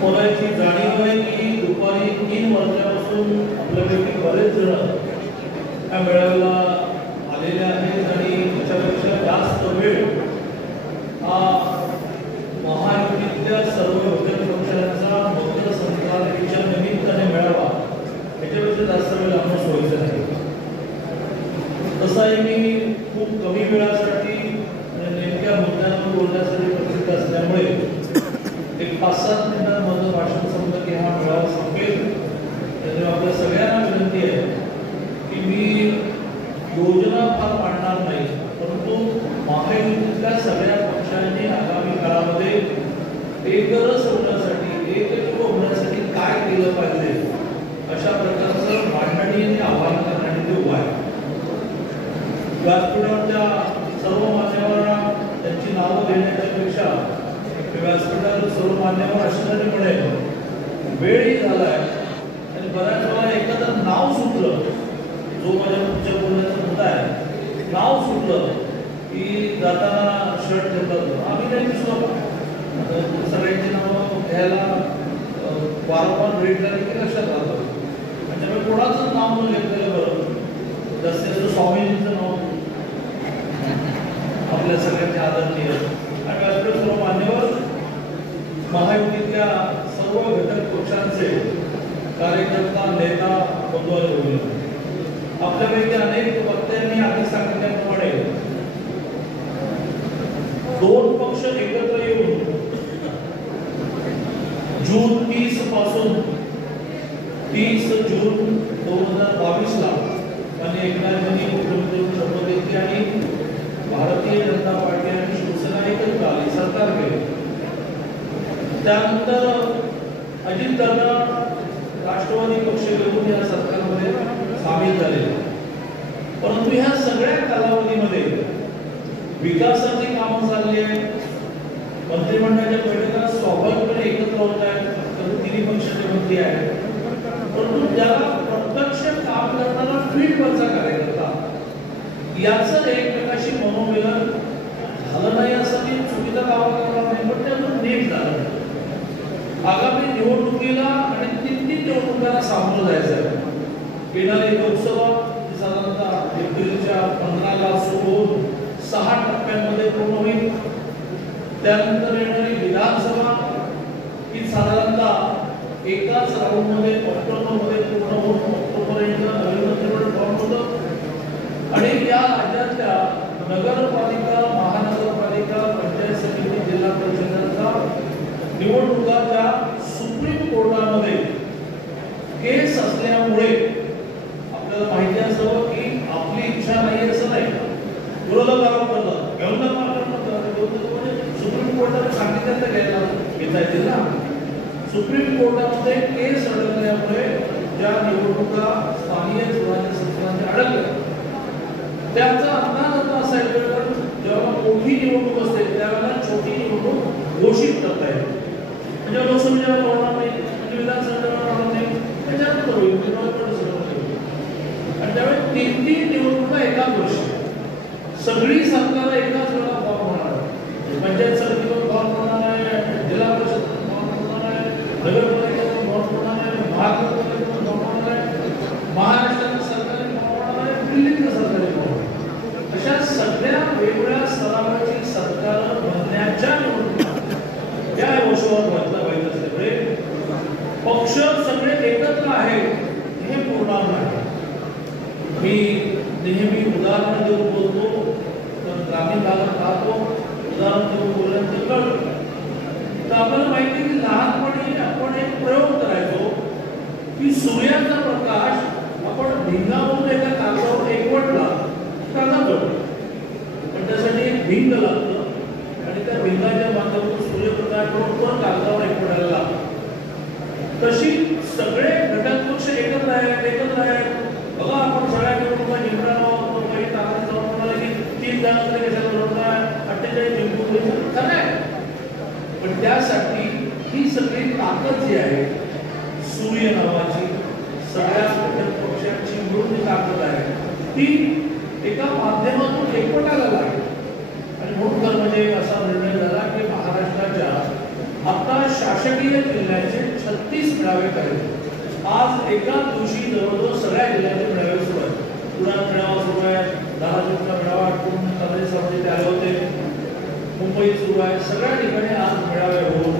कोणाची जाणीव आहे की दुपारी 3 वाजल्यापासून आपल्यापैकी बरेच जण या मेळाव्याला आलेले आहेत आणि त्याच्यापेक्षा जास्त वेळ हा महायुतीतल्या सर्व घटक पक्षांचा मकर संक्रांतीच्या निमित्ताने मेळावा याच्यापेक्षा जास्त वेळ लावणं सोयीचं नाही. तसाही मी खूप कमी वेळासाठी नेमक्या मुद्द्यांवर बोलण्यासाठी प्रसिद्ध असल्यामुळे एक 5-7 मिनिटात माझं भाषण संपलं की हा मेळावा संपेल. त्यामुळे आपल्या सगळ्यांना विनंती आहे की मी योजना फार मांडणार नाही, परंतु महायुतीतल्या सगळ्या पक्षांनी आगामी काळामध्ये एकरस होण्यासाठी एकत्र होण्यासाठी काय केलं पाहिजे अशा प्रकारचं मांडणी आणि आवाहन करण्यासाठी उभा आहे. व्यासपीठावरच्या सर्व मान्यवरांना त्यांची नावं घेण्याच्या पेक्षा व्यासपीठावर सर्व मान्यवर असणाऱ्यामुळे वेळही झालाय आणि बऱ्याच वेळा एखादं नाव सुटलं, जो माझ्या पुढच्या बोलण्याचा मुद्दा आहे, नाव सुटलं की जाताना शर्ट घेतात. आम्ही त्यांची सगळ्यांची नावं घ्यायला वारंवार भेट झाली की लक्षात राहतं. त्यामुळे कोणाचं नाव न घेतलेलं बरं. जास्तीत स्वामीजींचं नाव आपल्या सगळ्यांच्या आदरणीय आणि व्यासपीठ सर्व मान्यवर महायुतीतल्या सर्व घटक पक्षांचे कार्यकर्ता नेता बंधुआले होईल. आपल्यापैकी अनेक वक्त्यांनी आधी सांगितल्याप्रमाणे 2 पक्ष एकत्र येऊन जून 30 पासून 30 जून 2022 ला आणि एकनाथजींनी मुख्यमंत्री शपथ घेतली आणि भारतीय जनता पार्टी आणि शिवसेना एकत्र आली, सरकार केले. त्यानंतर अजितदादा राष्ट्रवादी पक्ष घेऊन या सरकारमध्ये सामील झाले. परंतु ह्या सगळ्या कालावधीमध्ये विकासाची कामं चालली आहेत. मंत्रिमंडळाच्या बैठका स्वाभाविकपणे एकत्र होत आहेत, तिन्ही पक्षाचे मंत्री आहेत. परंतु ज्याला प्रत्यक्ष काम करणारा फील्डवरचा कार्यकर्ता याचं एकमेकाशी मनोमिलन झालं नाही असं मी चुकीचा दावा करणार नाही, पण ते अजून नीट झालं. आगामी निवडणुकीला आणि 3 निवडणुकांना सामोरं जायचं आहे. येणारी लोकसभा साधारणतः एप्रिलच्या 15ला सुरू होऊन 6 टप्प्यांमध्ये पूर्ण होईल. त्यानंतर येणारी विधानसभा ही साधारणतः एकाच राऊंडमध्ये ऑक्टोबरमध्ये पूर्ण होऊन ऑक्टोबरपर्यंत नवीन मंत्रिमंडळ फॉर्म होतं आणि या राज्यातल्या नगरपालिका, महानगरपालिका, पंचायत समिती, जिल्हा परिषदांचा निवडणुका त्या सुप्रीम कोर्टामध्ये केस असल्यामुळे आपल्याला माहिती असावं की आपली इच्छा नाही असं नाही. विरोधक आरोप करतात घेऊन म्हणजे सुप्रीम कोर्टाने सांगितलं तर घ्यायला घेता येतील ना. सुप्रीम कोर्टामध्ये केस अडकल्यामुळे ज्या निवडणुका स्थानीय स्वराज्य संस्थांच्या अडकल्या त्याचा अंदाज असा आहे जेव्हा मोठी निवडणूक असते त्यावेळेला छोटी निवडणूक घोषित करता येते. म्हणजे लोकसभेच्या होणार नाही, म्हणजे विधानसभेच्या होणार नाही, त्याच्यानंतर होईल आणि त्यावेळी 3 निवडणुका एकाच वर्षी. सगळी सरकार एकाच वेळा फॉर्म होणार आहे. पंचायत समितीवर फॉर्म होणार आहे, जिल्हा परिषद फॉर्म होणार आहे, नगरपालिकेवर फॉर्म होणार आहे, महानगरपालिकेवर फॉर्म होणार आहे, महाराष्ट्राचं सरकारी फॉर्म होणार आहे, दिल्लीचं सरकारी फॉर्म. अशा सगळ्या वेगवेगळ्या स्तरावरची सरकार बनण्याच्या निवडणुका या वर्षावर बदला व्हायचं असल्यामुळे पक्ष सगळे एकत्र आहेत हे पूर्ण नाही. मी नेहमी उदाहरण देऊन बोलतो, तर ग्रामीण भागात राहतो, उदाहरण देऊन बोलल्यानंतर कळतं. तर आपल्याला माहिती आहे की लहानपणी आपण एक प्रयोग करायचो की सूर्याचा प्रकाश आपण भिंगावरून एका कागदावर एकवटला कागद पडतो, पण त्यासाठी एक भिंग लागतं आणि त्या भिंगाच्या माध्यमातून सूर्यप्रकाश बरोबर कागदावर एकवटायला लागतो. तशी सगळे घटक पक्ष एकत्र आहेत. बघा आपण सगळ्या निवडणुका जिंकणार आहोत, काही ताकद जाऊन म्हणाले की 3 जणांकडे कशाला लढणार, 48 जिंकून घ्यायचं खरं आहे. पण त्यासाठी ही सगळी ताकद जी आहे सूर्य नावाची सगळ्या घटक पक्षांची मिळून जी ताकद आहे ती एका माध्यमातून एकवटायला लागेल. आणि म्हणून म्हणजे असा निर्णय झाला की महाराष्ट्राच्या आता शासकीय जिल्ह्याचे 36 मेळावे करायचे. आज एका दिवशी जवळजवळ सगळ्या जिल्ह्याचे मेळावे सुरू आहेत. पुण्यात मेळावा सुरू आहे, धाराशिवचा मेळावा आटपून सभेमध्ये आले होते, मुंबईत सुरू आहे, सगळ्या ठिकाणी आज मेळावे होऊन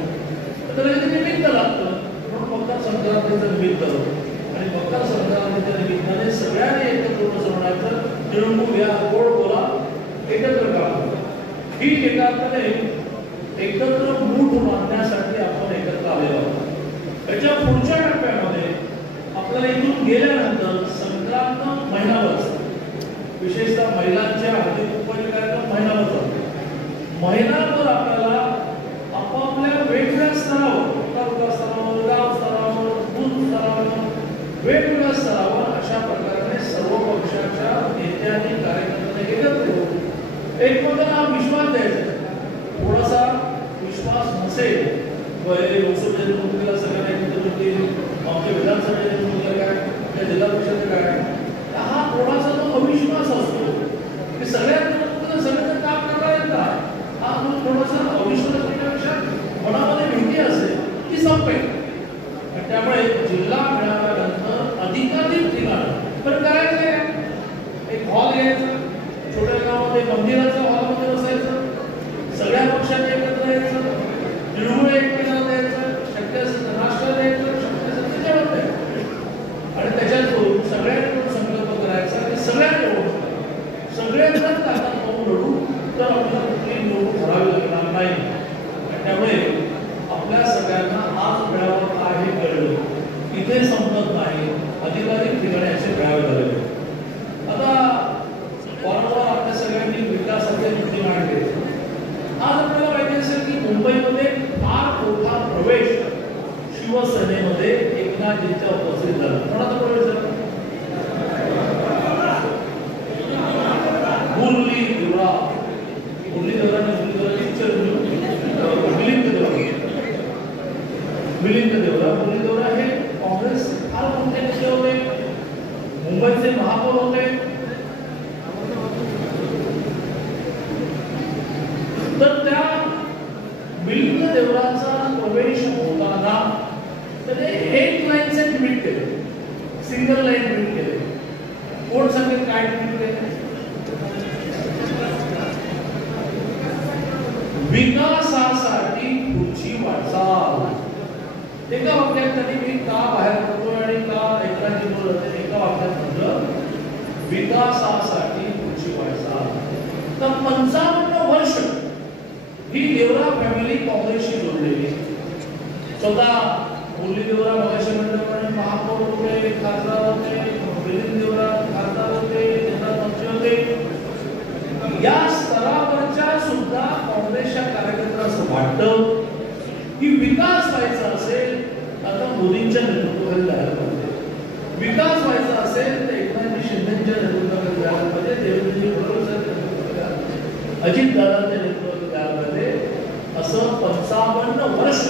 तर ते निमित्त लागतं. म्हणून मकर संक्रांतीचं निमित्त आणि मकर संक्रांतीच्या निमित्ताने सगळ्यांनी एकत्र बसवण्याचं तिळगुळ या गोड बोला एकत्र करा. ही एकाकडे एकत्र मूठ बांधण्यासाठी आपण एकत्र आलेलो आहोत. त्याच्या पुढच्या टप्प्यामध्ये आपल्याला इथून गेल्यानंतर संक्रांत महिनाभर, विशेषतः महिलांच्या हळदी कुंकवाचे कार्यक्रम महिनाभर चालतो. महिनाभर आपल्याला आपापल्या वेगवेगळ्या स्तरावर, तालुका स्तरावर, गाव स्तरावर, बूथ स्तरावर, वेगवेगळ्या स्तरावर अशा प्रकारे सर्व पक्षाच्या नेत्यांनी कार्यकर्त्यांनी एकत्र येऊन एकमेकांना विश्वास द्यायचा. थोडासा विश्वास नसेल, लोकसभेच्या निवडणुकीला सगळ्यांना एकत्र होतील, आमच्या विधानसभेच्या निवडणुकीला काय, त्या जिल्हा परिषदेला काय, हा थोडासा जो अविश्वास असतो की सगळ्यांना सगळ्यांना काम करता येतात, हा जो थोडासा अविश्वासापेक्षा मनामध्ये भीती असते ती संपेल. त्यामुळे जिल्हा मेळाव्यानंतर अधिकाधिक ठिकाण तर करायचं, एक हॉल घ्यायचा, छोट्या गावामध्ये मंदिराच्या हॉलमध्ये बसायचं, सगळ्या पक्षांनी एकत्र यायचं, तिळगुळ एकमेकांना द्यायचं, शक्य असेल तर नाश्ता द्यायचं, शक्य असेल तर जेवण द्यायचं आणि त्याच्यातून सगळ्यांकडून संकल्प करायचा की सगळ्यांकडून सगळ्यांना ताकद पाहून लढू तर आपल्याला कुठलीही निवडणूक हरावी लागणार नाही. त्यामुळे आपल्या सगळ्यांना आज मेळावा काय हे कळलं, इथे संपत नाही, अधिकाधिक ठिकाणी असे मेळावे झालेले. आता वारंवार आपल्या सगळ्यांनी विकासाचे मुद्दे मांडले. आज आपल्याला माहिती असेल की मुंबईमध्ये फार मोठा प्रवेश शिवसेनेमध्ये एकनाथजींच्या उपस्थित झाला. कोणाचा प्रवेश झाला? मुरली देवरा, मुरली देवराने मिलिंद देवरा. मुरली देवरा हे काँग्रेस फार मोठे नेते होते, मुंबईचे महापौर होते. तर त्या मिलिंद देवराचा प्रवेश होताना त्याने एक लाईनचे ट्विट केले, सिंगल लाईन ट्विट केले. कोण सांगेल काय ट्विट केले? विकासासाठी पुढची वाटचाल. एका वाक्यात त्यांनी मी का बाहेर पडतोय आणि का एकनाथजी बोलत होते, एका वाक्यात म्हटलं विकासासाठी पुढची वाटचाल. तर 55 वर्ष ही देवरा फॅमिली काँग्रेसशी जोडलेली. स्वतः मुरली देवरा मगाशी मंडळाने महापौर होते, खासदार होते, मिलिंद देवरा खासदार होते, नेता मंत्री होते. या स्तरावरच्या सुद्धा काँग्रेसच्या कार्यकर्त्यांना असं वाटतं की विकास व्हायचा असेल आता मोदींच्या नेतृत्वाखाली जायला पाहिजे, विकास व्हायचा असेल तर एकनाथजी शिंदेच्या नेतृत्वाखाली जायला पाहिजे, देवेंद्रजी फडणवीसांच्या नेतृत्वाखाली, अजितदादांच्या नेतृत्वाखाली जायला पाहिजे. असं 55 वर्ष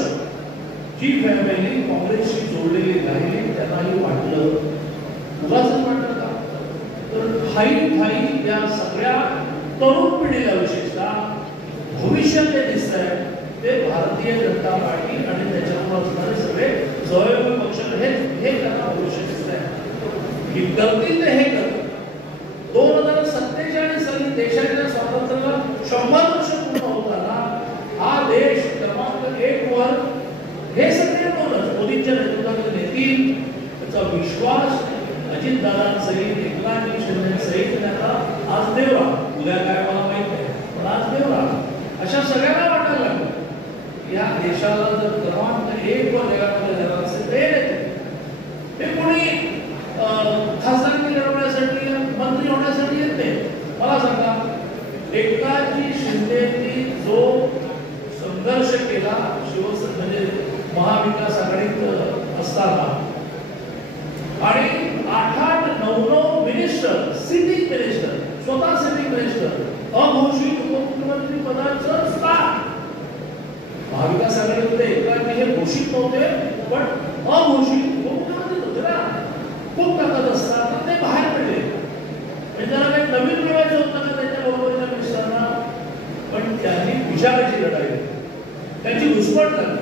जी फॅमिली काँग्रेसशी जोडलेली राहिली त्यांनाही वाटलं. उगाच वाटलं का? तर ठाई या सगळ्या तरुण पिढीला विशेषतः भविष्य जे दिसत आहे ते भारतीय जनता पार्टी आणि त्याच्यामुळे असणारे सगळे जवळ पक्ष हे त्यांना भविष्य दिसत आहे. ही करतील ते हे करतील. 2047 साली देशाच्या स्वातंत्र्याला 100 वर्ष पूर्ण होताना हा देश क्रमांक 1 वर हे सगळे मोदींच्या नेतृत्वाखाली नेतील त्याचा विश्वास अजितदादांसहित एकनाथजी शिंदेसहित त्यांना आज देवरा, उद्या काय मला माहित नाही पण आज देवरा अशा सगळ्यांना वाटायला लागलं या देशाला जर क्रमांक 1 वर जगामध्ये जाणार असेल ते कोणी खासदारकी लढवण्यासाठी मंत्री होण्यासाठी येत नाही. मला सांगा, एकनाथजी शिंदेनी जो संघर्ष केला शिवसेना म्हणजे महाविकास आघाडीत असताना आणि 8 9 मिनिस्टर, सिटिंग मिनिस्टर, स्वतः सिटिंग मिनिस्टर, अघोषित उपमुख्यमंत्री पदाचं स्थान महाविकास आघाडीमध्ये एकनाथजी हे घोषित नव्हते पण अघोषित उपमुख्यमंत्री होते ना. खूप ताकद असताना ते बाहेर पडले. त्यांना काही नवीन मिळवायचं होतं ना त्यांच्या बरोबरच्या मिनिस्टरांना, पण त्यांनी विचाराची लढाई, त्यांची घुसमट झाली.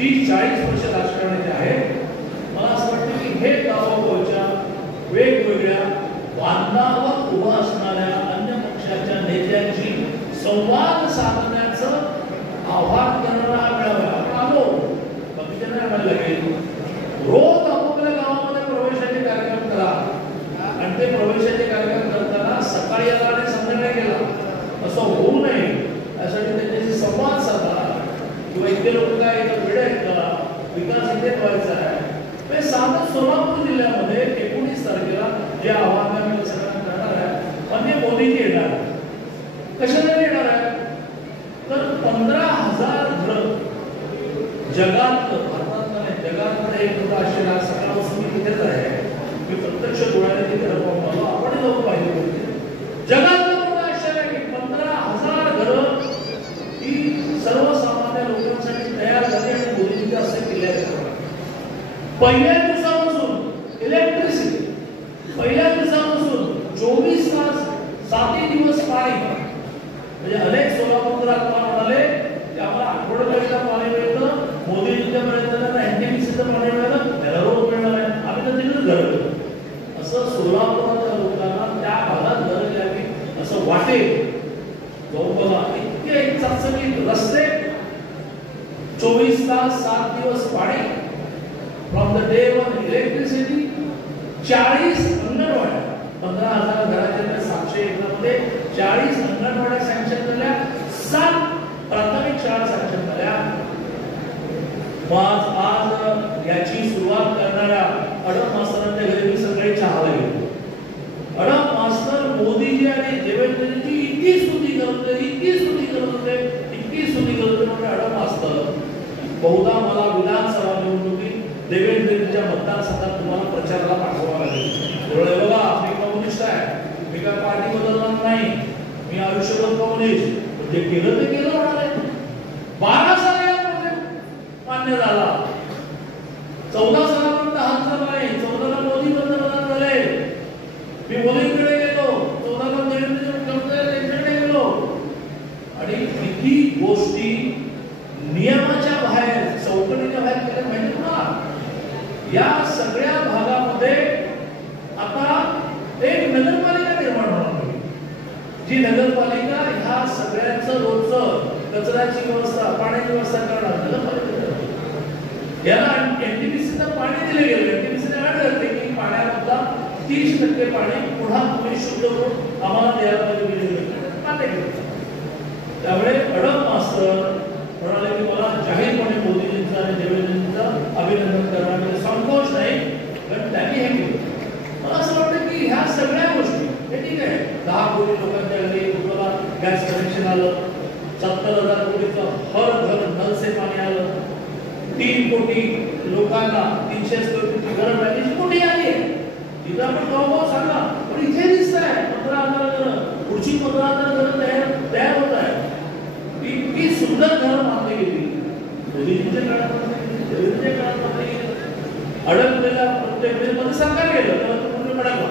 30-40 वर्ष राजकारणाचे आहेत. मला असं वाटतं की हे गावोगावच्या वेगवेगळ्या बांधावर उभा असणाऱ्या अन्य पक्षाच्या नेत्यांची संवाद साधण्याचं आव्हान करणारा मेळावा आपण आलो. बाकीच्या नाही आम्हाला लागेल. रोज आपापल्या गावामध्ये प्रवेशाचे कार्यक्रम करा आणि ते प्रवेशाचे कार्यक्रम करताना सकाळी आला आणि संध्याकाळी गेला असं होऊ नये यासाठी त्यांच्याशी संवाद साधा. किंवा इथे लोक काय वेळ आहेत का, विकास इथे व्हायचा आहे. साधा सोलापूर जिल्ह्यामध्ये 19 तारखेला जे आव्हान आम्ही सगळ्यांना करणार आहे म्हणजे मोदीजी येणार. कशाला येणार आहे तर 15,000 घर जगात, भारतात नाही जगात एक मोठा आश्चर्य. सकाळपासून मी तिथेच आहे. मी प्रत्यक्ष डोळ्याने ती घरं पाहून आलो. आपण लोक पाहिजे होते. जगातलं मोठं आश्चर्य आहे की 15,000 घरं ही सर्वसामान्य लोकांसाठी तयार झाली आणि मोदीजी असे केले आहेत. पहिल्या दिवसापासून इलेक्ट्रिसिटी, पहिल्या दिवसापासून 24 तास 7 दिवस पाणी. म्हणजे अनेक सोलापूरकर आता म्हणाले की आम्हाला आठवड्याला पाणी मिळतं, मोदीजीच्या पर्यंत एनटीपीसीचं पाणी मिळालं, त्याला रोज मिळणार आहे, आम्ही तर तिकडे घडवलं. असं सोलापुराच्या लोकांना त्या भागात गरज यावी असं वाटेल. जाऊन बघा इतके चकचकीत रस्ते, 24 तास 7 दिवस पाणी, from the day one electricity, 40 अंगणवाड्या. 15,000 घराच्या 700 एकरामध्ये 40 अंगणवाड्या सँक्शन झाल्या, 7 प्राथमिक शाळा सँक्शन झाल्या. आज याची सुरुवात करणाऱ्या अडप मास्तरांच्या घरी मी सगळे चहाला गेलो. अडप मास्तर मोदीजी आणि देवेंद्रजी इतकी स्तुती करत होते, इतकी स्तुती करत होते, इतकी स्तुती करत होते. म्हणजे अडप मास्तर बहुधा मला विधानसभा निवडणुकीत देवेंद्रजीच्या मतदारसंघात तुम्हाला प्रचाराला पाठवावा लागेल. एवढे बघा मी कम्युनिस्ट आहे, मी काय पार्टी बदलणार नाही, मी आयुष्यभर कम्युनिस्ट. जे केलं ते केलं म्हणाले. 12 सालामध्ये मान्य झाला. 14 सालापर्यंत हात झाला नाही. 14ला मोदी पंतप्रधान झाले. मी मोदींकडे गेलो. 14ला देवेंद्रजींकडे गेलो आणि किती गोष्टी नियमाच्या बाहेर, चौकटीच्या बाहेर केल्या माहिती पुन्हा. या सगळ्या भागामध्ये आता एक नगरपालिका निर्माण होणार. जी नगरपालिका ह्या सगळ्यांचं रोजचं कचऱ्याची व्यवस्था, पाण्याची व्यवस्था करणार नगरपालिका. याला एनटीपीसीचं पाणी दिले गेले. एनटीपीसीने अट घातली की पाण्यामधला 30% पाणी पुन्हा तुम्ही शुद्ध करून आम्हाला द्यायला पाहिजे. मान्य केलं. त्यामुळे अडप मास्तर म्हणाले की मला जाहीरपणे मोदीजींचं आणि देवेंद्रजींचं अभिनंदन करण्यामध्ये संकोच नाही, पण त्यांनी हे केलं. मला असं वाटतं की ह्या सगळ्या गोष्टी हे ठीक आहे. 10 कोटी लोकांच्या घरी तुम्हाला गॅस कनेक्शन आलं, 70,000 कोटीचं हर घर नल से पाणी आलं, 3 कोटी लोकांना 300 स्क्वेअर फूटची घरं मिळाली. कोटी आली आहे तिथं आपण गावगाव सांगा. पण इथे दिसत आहे 15,000 घरं, पुढची 15,000 घरं तयार होत आहे. इतकी सुंदर घरं बांधली गेली. मोदीजींच्या काळात देवेंद्रजींच्या काळात बांधली गेली. अडकलेल्या प्रत्येक मध्ये सरकार गेलं तेव्हा तुम्ही अडकला.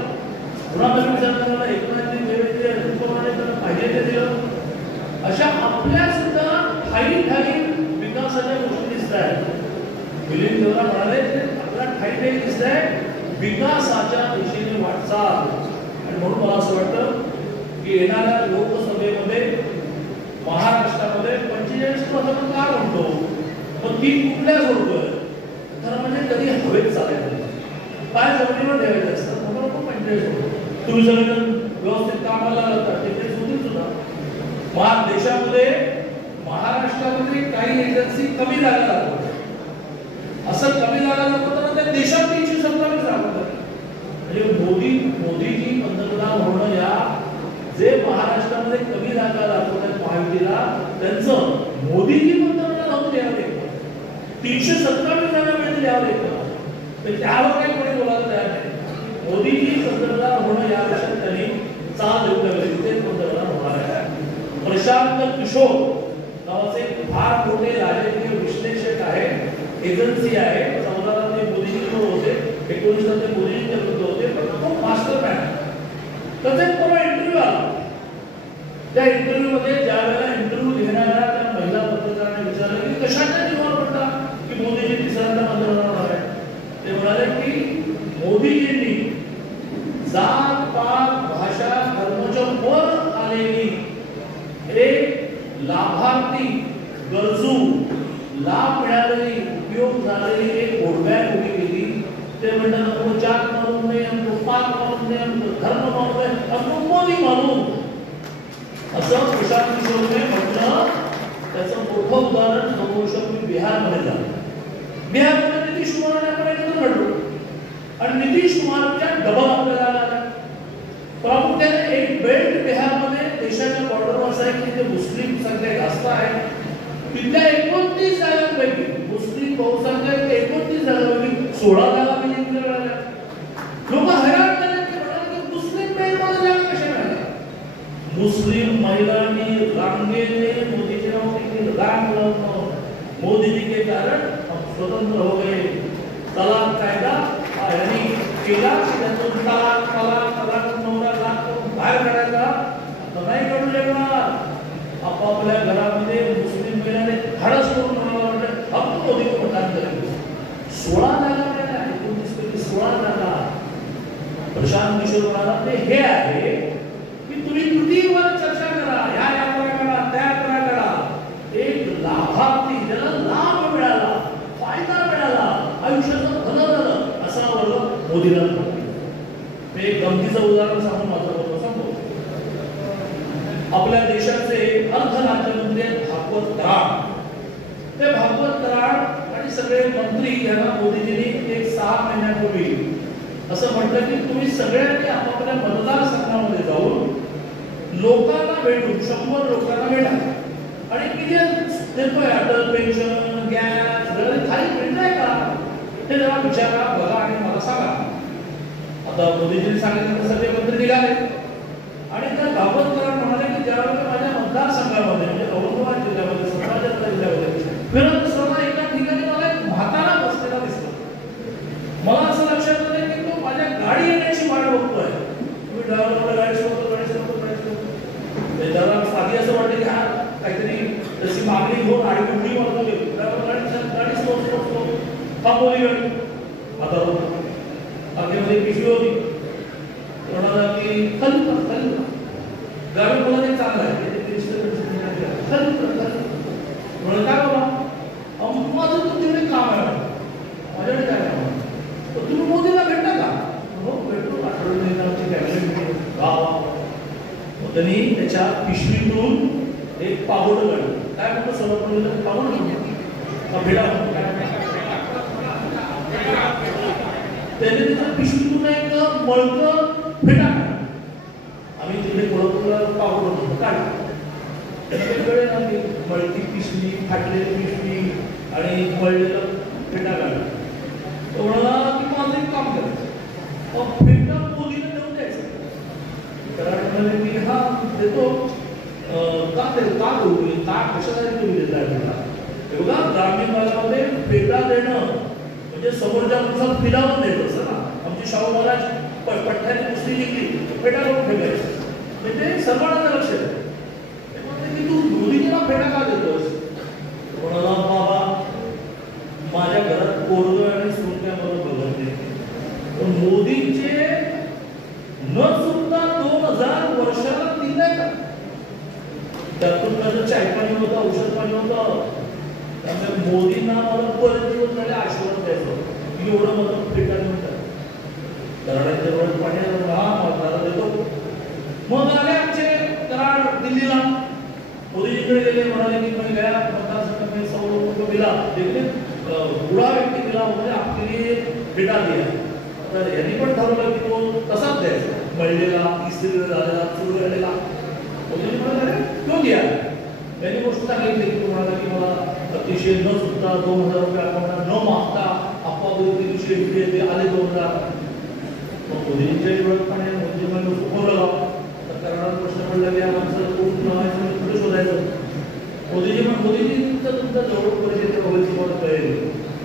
पुन्हा नवीन सरकारला एकनाथजी देवेंद्र पाहिजे ते दिलं. अशा आपल्या सुद्धा ठाई विकासाच्या गोष्टी दिसत आहेत. मिलिंद देवरा म्हणाले आपल्या ठाई दिसत आहे विकासाच्या दिशेने वाटचाल. आणि म्हणून मला असं वाटतं की येणाऱ्या लोकसभेमध्ये महाराष्ट्रामध्ये 45% का म्हणतो, मग 3 कुठल्या सोडतोय तर म्हणजे कधी हवेत चालायचं, पाय जमिनीवर ठेवायचं असतं. म्हणून 45 सोडतो. तुम्ही सगळेजण व्यवस्थित कामाला लागतात तिथे सुद्धा देशामध्ये महाराष्ट्रामध्ये काही एजन्सी कमी जागा लागतात. असं कमी जागा लागतात तर देशात 327 जागा. म्हणजे मोदीजी पंतप्रधान होणं या जे महाराष्ट्रामध्ये कमी जागा दाखवतात महायुतीला, त्यांचं मोदीजी पंतप्रधान होऊन द्यावे. 327 जागा मिळतील यावर त्यावर काही कोणी बोलायला तयार नाही. मोदीजी पंतप्रधान होणं या विषयात त्यांनी चाल ठेवली. तेच पंतप्रधान होणार आहे. प्रशांत किशोर नावाचे फार मोठे राजकीय विश्लेषक आहे, एजन्सी आहे. 14ला ते मोदीजींवर होते, 19ला ते मोदीजींच्या विरुद्ध होते, पण खूप मास्टर मॅन. त्याचा एक पूर्ण इंटरव्ह्यू आला. त्या इंटरव्ह्यू मध्ये ज्या वेळेला इंटरव्ह्यू घेणाऱ्या त्या महिला पत्रकाराने विचारलं की कशाच्या जीवावर पडता की करून झालेली एक ओढबॅग उभी केली. ते म्हणतात हमको जात मालूम नाही, हमको पात मालूम नाही, हमको धर्म मालूम नाही, हमको मोदी मालूम. असं प्रशांत किशोरने म्हटलं. त्याचं मोठं उदाहरण 2 वर्ष मी बिहारमध्ये झालं. बिहारमध्ये नितीश कुमारांना आपण एकत्र लढलो आणि नितीश कुमारच्या डबल आपल्याला आला. प्रामुख्याने एक बेल्ट बिहारमध्ये देशाच्या बॉर्डरवर असं आहे की तिथे मुस्लिम संख्या जास्त आहे. तिथल्या 29 जागांपैकी मुस्लिम बहुसंख्यक 29 जागांपैकी 16 जागा मी जिंकल्या मिळाल्या. लोक हैराण झाले की म्हणाले की मुस्लिम बेल्टमध्ये जागा कशा मिळाल्या. मुस्लिम महिलांनी रांगेने मोदीजी ने रांग लावून मोदी जी के कारण हम स्वतंत्र हो गए. तलाक कायदा यांनी केला की त्यातून तलाक नवरा लाख करून बाहेर काढायचा. आता नाही काढू शकणार. आपापल्या घरामध्ये मुस्लिम महिलांनी धाडस करून म्हणाला आपण मोदी मतदान करेल. 16 जागा मिळाल्या. 19 पैकी 16 जागा. प्रशांत किशोर म्हणाला ते हे आहे की तुम्ही कृतीवर चर्चा करा, ह्या करा, त्या करा. एक लाभार्थी ज्याला लाभ मिळाला, फायदा मिळाला, आयुष्याचं भलं झालं असा वर्ग मोदीला मी एक गमतीचं उदाहरण सांगून माझं बोलतो सांगतो. आपल्या देशाचे अर्थ राज्यमंत्री भागवत कराड. ते भागवत कराड आणि सगळे मंत्री यांना मोदीजींनी एक 6 महिन्यापूर्वी असं म्हटलं की तुम्ही सगळ्यांनी आपापल्या मतदारसंघामध्ये जाऊन लोकांना भेटून 100 लोकांना भेटा आणि किती देतोय अटल पेन्शन, गॅस, काही मिळतंय का ते जरा विचारा, बघा आणि मला सांगा. आता मोदीजींनी सांगितलं सगळे मंत्री निघाले आणि त्या भागवत कराड म्हणाले की ज्यावेळेला माझ्या मतदारसंघामध्ये म्हणजे औरंगाबाद जिल्ह्यामध्ये, संभाजीनगर जिल्ह्यामध्ये फिरत असताना एका ठिकाणी मला एक म्हातारा बसलेला दिसला. मला असं लक्षात आलं की तो माझ्या गाडी येण्याची वाट बघतोय. मी ड्रायव्हरला गाडी सोडतो त्याला साधी असं वाटतं की हा काहीतरी तशी मागणी घेऊन आणि कुठली वाटतो गाडी सोडतो थांबवली गाडी. आता आगीमध्ये पिशवी होती. म्हणाला की खाली गाडी मला ते चांगलं आहे म्हणून काय बाबा माझं तुमच्याकडे काम आहे, माझ्याकडे काय काम आहे, तुम्ही मोदीला भेटता का. हो भेटतो. आठवड्यात आमची फॅमिली मिटिंग गाव. त्यांनी त्याच्या पिशवीतून एक पागोडं काढलं. काय म्हणतो सर्वप्रथम पागोडं भेटा. त्याने त्याच्या पिशवीतून एक मळकं फेटा काढला. आम्ही तिकडे कोल्हापूरला पागोडं काढलं. त्याच्याकडे ना ती मळती पिशवी, फाटलेली पिशवी आणि मळलेला फेटा काढला. तो म्हणाला की माझं एक काम करायचं, फेटा मोदीला देऊन द्यायचं. कराड मी हा देतो. का देऊ का कशासाठी तुम्ही देताय मला. बघा ग्रामीण भागामध्ये फेटा देणं म्हणजे समोरच्या माणसाला फिरावून देतो असं ना. आमची शाहू महाराज पठ्ठ्याने कुस्ती जिंकली, फेटा करून फेकायचं. म्हणजे सर्वांना लक्ष आहे. ते म्हणते की तू मोदीजीला फेटा का देतोस. म्हणाला बाबा माझ्या घरात पोरगं आणि सुरक्याबरोबर बघत नाही, पण मोदीचे न चुकता 2000 वर्षाला दिलंय का. त्यातून माझं चायपाणी होतं, औषध पाणी होतं. त्यामुळे मोदींना मला बरेच दिवस झाले आशीर्वाद द्यायचं की एवढं मला फेटा मिळतात. कराडाच्या डोळ्यात पाणी हा मतदाराला देतो. मग आले आमचे कराड दिल्लीला. मोदीजीकडे गेले. म्हणाले की मैं गया मतदारसंघ में 100 लोगों को मिला, देखने बुढ़ा व्यक्ति मिला, उन्होंने आपके लिए बेटा दिया. तर यांनी पण ठरवलं की तो तसाच द्यायचा, मळलेला, इस्त्री झालेला, चूर झालेला. मोदीजी म्हणाले क्यों दिया. त्यांनी गोष्ट सांगितली की म्हणाला की मला अतिशय न चुकता 2000 रुपये अकाउंटला न मागता आपापल्या दिवशी आले 2000. मग मोदींच्या डोळ्यात पाणी. मोदीजी मला चुकवलं. तर कराडात प्रश्न पडला की या माणसाला कोण लावायचं, कुठे शोधायचं. मोदीजींचं तुमचा जवळ परिषदेच्या बघायची मला कळेल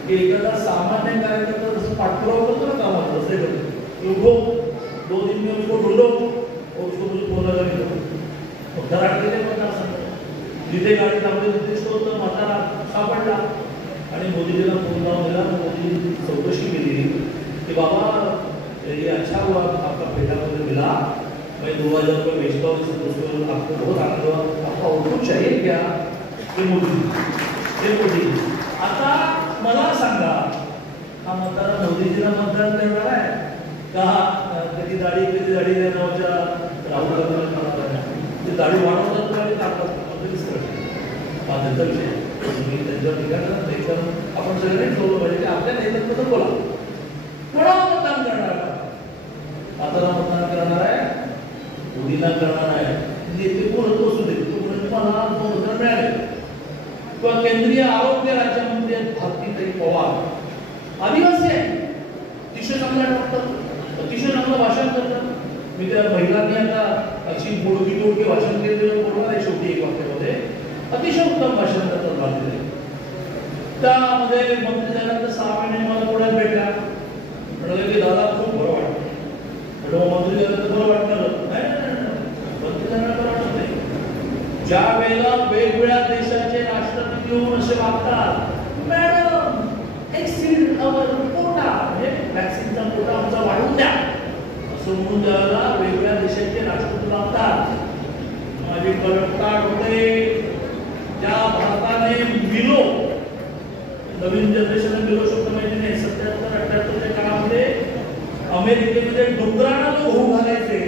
की एखादा सामान्य कार्यकर्ता जसं पाठपुरावा करतो ना कामाचं असे करतो. 2 दिन में उसको ढूंढो और उसको मुझे फोन लगा दो. कराड गेले मतदारसंघ. जिथे गाडी थांबली तिथे शोध म्हातारा सापडला आणि मोदीजीला फोन लावून दिला. मोदी चौकशी केली की बाबा ये अच्छा हुआ आपका बेटा मुझे मिला, मैं 2000 रुपये बेचता हूँ, इससे आपको बहुत आनंद हुआ, आपका और कुछ चाहिए क्या. हे मोदी आता मला सांगा मोदीजीला मतदान करणार आहे का कधी दाढी या नावाच्या राहुल गांधीला करणार आहे? ते दाढी वाढवतात आणि टाकतात त्याचा विषय तुम्ही त्यांच्यावर टीका करत नाही तर आपण सगळ्यांनी ठेवलं पाहिजे की आपल्या नेत्यांबद्दल बोला. कोणाला मतदान करणार आहे? आताला मतदान करणार आहे, मोदीला करणार आहे. नेते बोलत बसू दे, तुम्हाला 2000 मिळाले. किंवा केंद्रीय आरोग्य राज्यमंत्री भारतीताई पवार आदिवासी आहे, अतिशय चांगला डॉक्टर, अतिशय चांगलं भाषण करतात. मी त्या महिलांनी आता अशी बोलकी भाषण केलेलं बोलणार आहे शेवटी एक वाक्यामध्ये. अतिशय उत्तम भाषण करतात भारतीय. त्यामध्ये मंत्री झाल्यानंतर 6 महिने मला पुण्यात भेटला. म्हणाले की दादा खूप बरं वाटतं. म्हटलं मंत्री झाल्यानंतर बरं वाटणार नाही, मंत्री झाल्यानंतर बरं वाटत नाही. ज्या वेळेला वेगवेगळ्या देशाचे राष्ट्रपती येऊन असे वागतात, मॅडम एक्सीड अवर कोटा, म्हणजे वॅक्सिनचा कोटा आमचा वाढवून द्या असं म्हणून त्यावेळेला वेगवेगळ्या देशाचे राष्ट्रपती वागतात. माझे कळवतात होते ज्या भारताने मिलो, नवीन जनरेशनला मिलो शब्द माहिती नाही, 77-78च्या काळामध्ये अमेरिकेमध्ये डुकरांना जो गहू घालायचे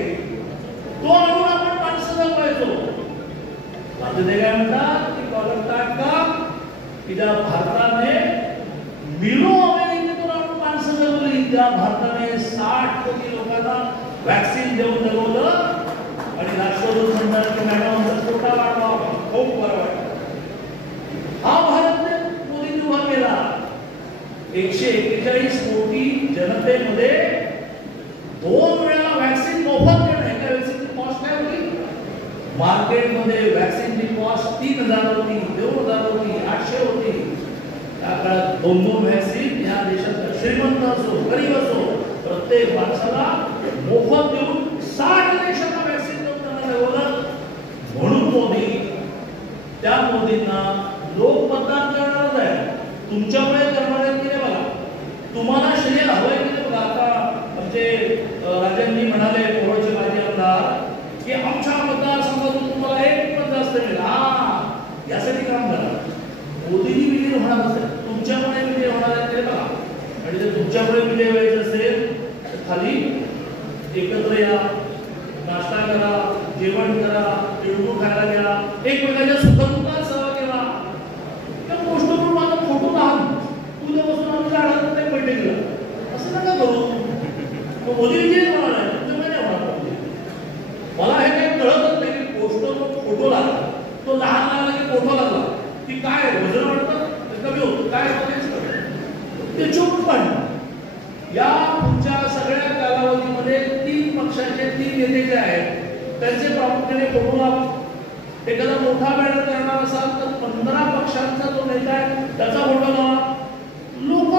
तो आणून आपण माणसं जगवायचो. आता ते काय म्हणतात की कळवतात का की ज्या भारताने मिलो अमेरिकेतून आणून माणसं जगवली, त्या भारताने 60 कोटी लोकांना वॅक्सिन देऊन जगवलं आणि राष्ट्रपती म्हणतात की मॅडम आमचा कोटा वाढवा. खूप बरं वाटतं. हा भारतने मोदींनी उभा केला. 141 कोटी जनतेमध्ये 2 वेळा वॅक्सिन मोफत देणं. एका वॅक्सिनची कॉस्ट काय होती? मार्केटमध्ये वॅक्सिनची कॉस्ट 3000 होती, 2000 होती, 800 होती. त्या काळात 2 वॅक्सिन या देशात श्रीमंत असो गरीब असो प्रत्येक माणसाला मोफत देऊन 60 देशांना वॅक्सिन देऊन त्यांना जगवलं. म्हणून मोदी, त्या मोदींना लोक मतदान करणारच आहे. तुमच्यामुळे करणार आहेत की नाही बघा. तुम्हाला श्रेय हवंय की नाही बघा. आता आमचे राजांनी म्हणाले मोहोळचे माजी आमदार की आमच्या मतदारसंघातून तुम्हाला 1 मत जास्त मिळेल. हा, यासाठी काम करा. मोदीजी विजय होणार असेल, तुमच्यामुळे विजय होणार आहे ते बघा. आणि जर तुमच्यामुळे विजय व्हायचं असेल तर खाली एकत्र या, नाश्ता करा, जेवण करा, तिळगुळ खायला घ्या, एकमेकांच्या सुखदुःखात सहभागी व्हा. त्या गोष्टीवर माझा फोटो लहान उद्यापासून आम्ही काढत नाही बैठकीला, असं नका करू. मोदी विजय होणार आहे, तुमच्यामुळे नाही होणार. मला हे काही कळतच नाही की पोस्टरवर फोटो लागला, तो लहान लागला की फोटो लागला की काय वजन वाटतं कमी होतं, काय ते चूक पण. या पुढच्या सगळ्या कालावधीमध्ये 3 पक्षाचे 3 नेते जे आहेत त्यांचे प्रामुख्याने फोटो लावा. एखादा मोठा बॅनर करणार असाल तर 15 पक्षांचा जो नेता आहे त्याचा फोटो लावा. लोक